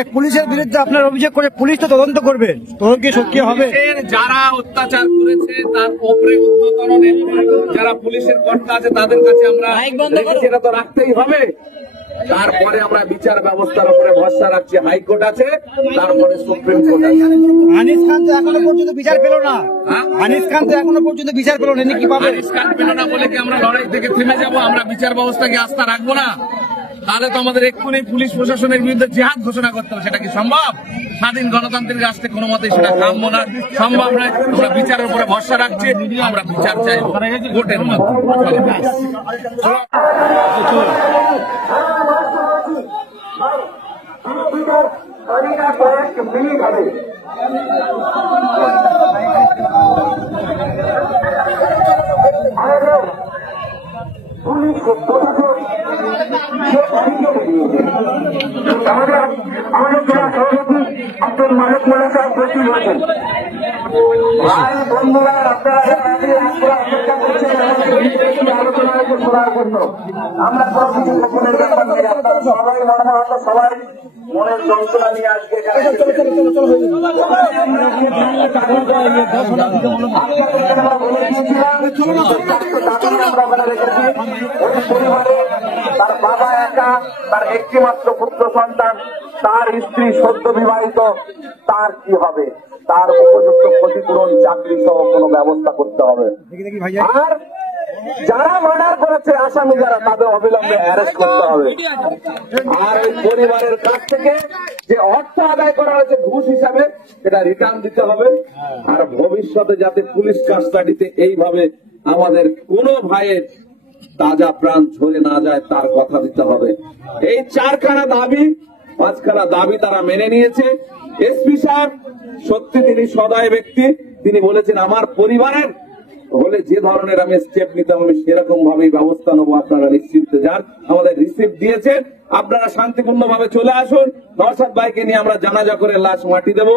ভাই, পুলিশের বিরুদ্ধে আপনার অভিযোগ করে পুলিশ তো তদন্ত করবে, তদন্ত কি সত্যি হবে? যারা অত্যাচার করেছে তার উপরে ঊর্ধ্বতন যারা পুলিশের কর্তা আছে তাদের কাছে আমরা সেটা তো রাখতেই হবে। তারপরে আমরা বিচার ব্যবস্থার উপরে ভরসা রাখছি। হাইকোর্ট আছে, তারপরে সুপ্রিম কোর্ট আছে। আনিস খান তো এখনো পর্যন্ত বিচার পেল না। আনিস খান তো এখনো পর্যন্ত বিচার পেল না, কি পাবে? আনিস খান পেল না বলে কি আমরা লড়াই থেকে থেমে যাব? আমরা বিচার ব্যবস্থাকে আস্থা রাখবো না? তাহলে তো আমাদের এক্ষুনি পুলিশ প্রশাসনের বিরুদ্ধে জিহাদ ঘোষণা করতে হবে। সেটা কি সম্ভব? স্বাধীন গণতান্ত্রিক রাষ্ট্রে কোনো মতেই সেটা কাম্য না, সম্ভব নয়। আমরা বিচারের উপরে ভরসা রাখছি, আমরা বিচার চাইব কোর্টের মাধ্যমে। আমাদের জেলা সভাপতি আব্দুল মালিক মোল্লা সাহেব উপস্থিত হয়েছেন। ভাই বন্ধুরা, আপনারা অপেক্ষা করছেন আলোচনার উপর শোনার জন্য। আমরা কোনো কিছু গোপনের ব্যাপার নেই। আপনারা সবাই মর্মাহত, সবাই মনের যন্ত্রণা নিয়ে আজকে পরিবারে তার বাবা একা, তার একটি মাত্র পুত্র সন্তান, তার স্ত্রী সদ্য বিবাহিত, তার কি হবে? তার উপযুক্ত ক্ষতিপূরণ, চাকরি সহ কোনো ব্যবস্থা করতে হবে। আর যারা মার্ডার করেছে আসামি যারা, তাদের অবিলম্বে অ্যারেস্ট করতে হবে। আর ওই পরিবারের কাছ থেকে যে অর্থ আদায় করা হয়েছে ঘুষ হিসাবে, সেটা রিটার্ন দিতে হবে। আর ভবিষ্যতে যাতে পুলিশ কাস্টাডিতে এইভাবে আমাদের কোনো ভাইয়ের তাজা প্রাণ ঝরে না যায়, তার কথা দিতে হবে। এই 4খানা দাবি, 5খানা দাবি তারা মেনে নিয়েছে। এসপি সাহেব সত্যি তিনি সদয় ব্যক্তি। তিনি বলেছেন আমার পরিবারের হলে যে ধরনের আমি স্টেপ নিতে হবে সেরকম ভাবেই ব্যবস্থা নেবো। আপনারা নিশ্চিন্তে যান। আমাদের রিসিপ্ট দিয়েছেন, আপনারা শান্তিপূর্ণ ভাবে চলে আসুন। নওশাদ ভাইকে নিয়ে আমরা জানাজা করে লাশ মাটি দেব।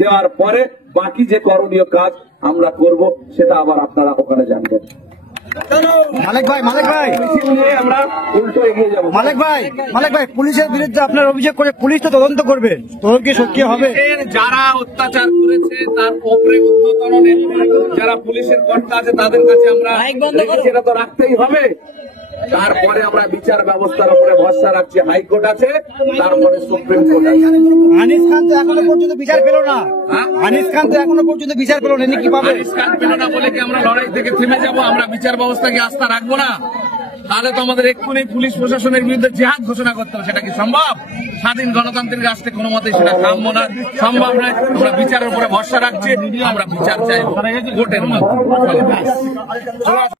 দেওয়ার পরে বাকি যে করণীয় কাজ আমরা করব, সেটা আবার আপনারা ওখানে জানবেন। মালিক ভাই, আমরা উল্টো এগিয়ে যাবো। মালিক ভাই, পুলিশের বিরুদ্ধে আপনার অভিযোগ করে পুলিশ তো তদন্ত করবে, তদন্ত কি সত্যি হবে? যারা অত্যাচার করেছে তার উপরে ঊর্ধ্বতন যারা পুলিশের কর্তা আছে তাদের কাছে আমরা সেটা তো রাখতেই হবে। তারপরে আমরা বিচার ব্যবস্থার উপরে ভরসা রাখছি। হাইকোর্ট আছে, তারপরে সুপ্রিম কোর্ট আছে। আনিস খান তো এখনো পর্যন্ত বিচার পেল না। আনিস খান তো এখনো পর্যন্ত বিচার পেল না, কি পাবে? আনিস খান পেল না বলে কি আমরা লড়াই থেকে থেমে যাব? আমরা বিচার ব্যবস্থাকে আস্থা রাখবো না? তাহলে তো আমাদের এক্ষুনি পুলিশ প্রশাসনের বিরুদ্ধে জিহাদ ঘোষণা করতে হবে। সেটা কি সম্ভব? স্বাধীন গণতান্ত্রিক রাষ্ট্রে কোনো মতেই সেটা কাম্য না, সম্ভব নয়। আমরা বিচারের উপরে ভরসা রাখছি, আমরা বিচার চাইব কোর্টের মাধ্যমে।